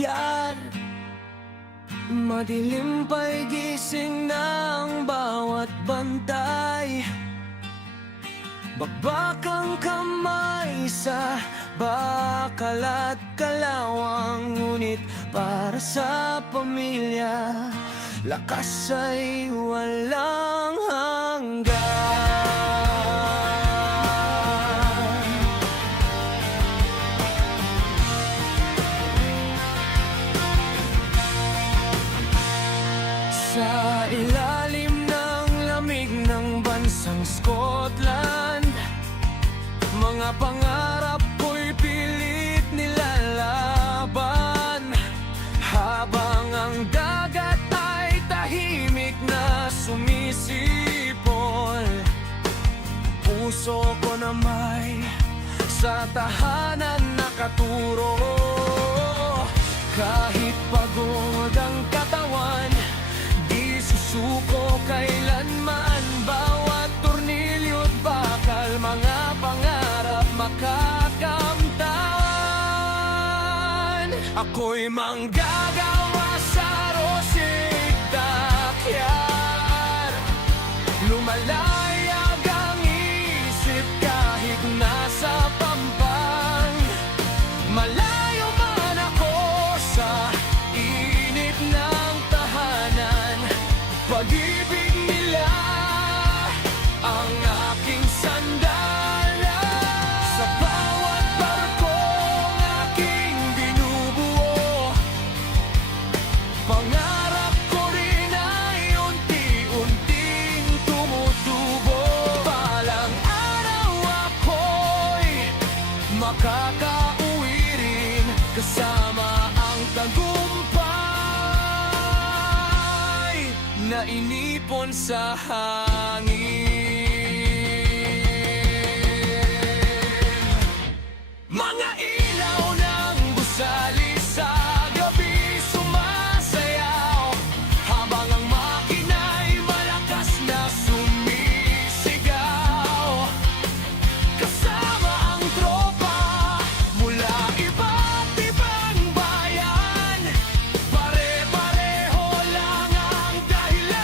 dokyar. Madilim pa'y gising ng bawat bantay. Bakbakang kamay sa bakal at kalawang, ngunit para sa pamilya, lakas ay walang hanggan. Sa ilalim ng lamig ng bansang Scotland, mga pangarap ko'y pilit nilalaban, habang ang dagat ay tahimik na sumisipol. Puso ko na may sa tahanan nakaturo. Kahit pagod ang katawan, di susuko kailanman. Bawat tornilyo't bakal, mga pangarap makakamtan. Ako'y manggagawa sa rosig dakyar. Lumalayag ang isip kahit nasa pampang. Malayo man ako sa init ng tahanan, pag-ibig nila ang aking sandala. Sa bawat barkong aking binubuo, pangarap ko rin ay unti-unting tumutubo. Balang araw ako'y makakauwi rin kasama ang tagumpay na inipon sa hangin. Mga ilaw ng gusali sa gabi sumasayaw, habang ang makina'y malakas na sumisigaw. Kasama ang tropa mula iba't ibang bayan, pare-pareho lang ang dahilan.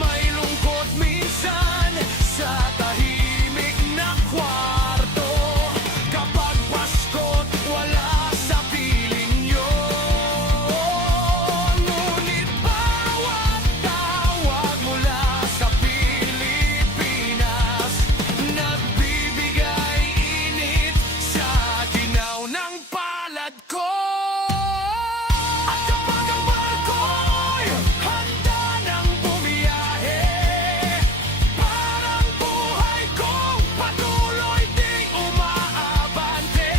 May lungkot minsan sa tahimik na kwarto, kapag Pasko't wala sa piling nyo. Ngunit bawat tawag mula sa Pilipinas, nagbibigay init sa ginaw ng palad ko. At kapag ang barko'y handa ng bumiyahe, parang buhay kong patuloy ding umaabante.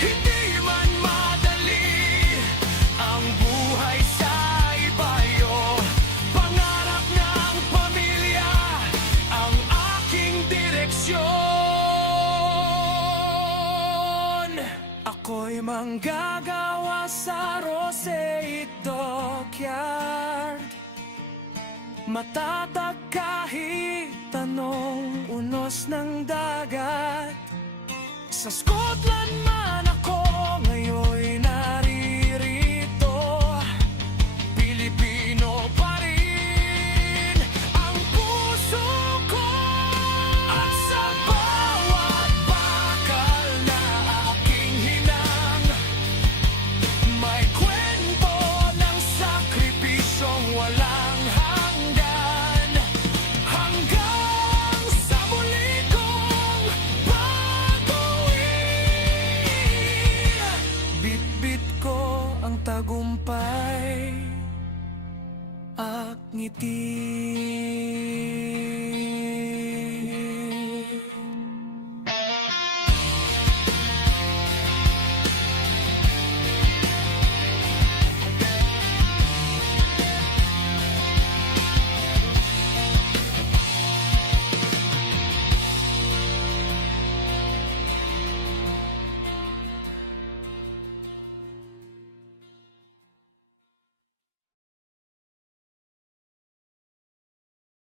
Hindi man madali ang buhay sa ibayo, pangarap ng pamilya ang aking direksyon. Ako'y manggagawa sa Roseit Dockyard, matatag kahit anong unos ng dagat. Sa Scotland man ako ngayon'y naririto, Pilipino pa rin ang puso ko. At sa bawat bakal na aking hinang, may kwento ng sakripisyong walang hanggan. Hanggang sa muli kong baguhin, bit-bit ko ang tagumpay at ngiti.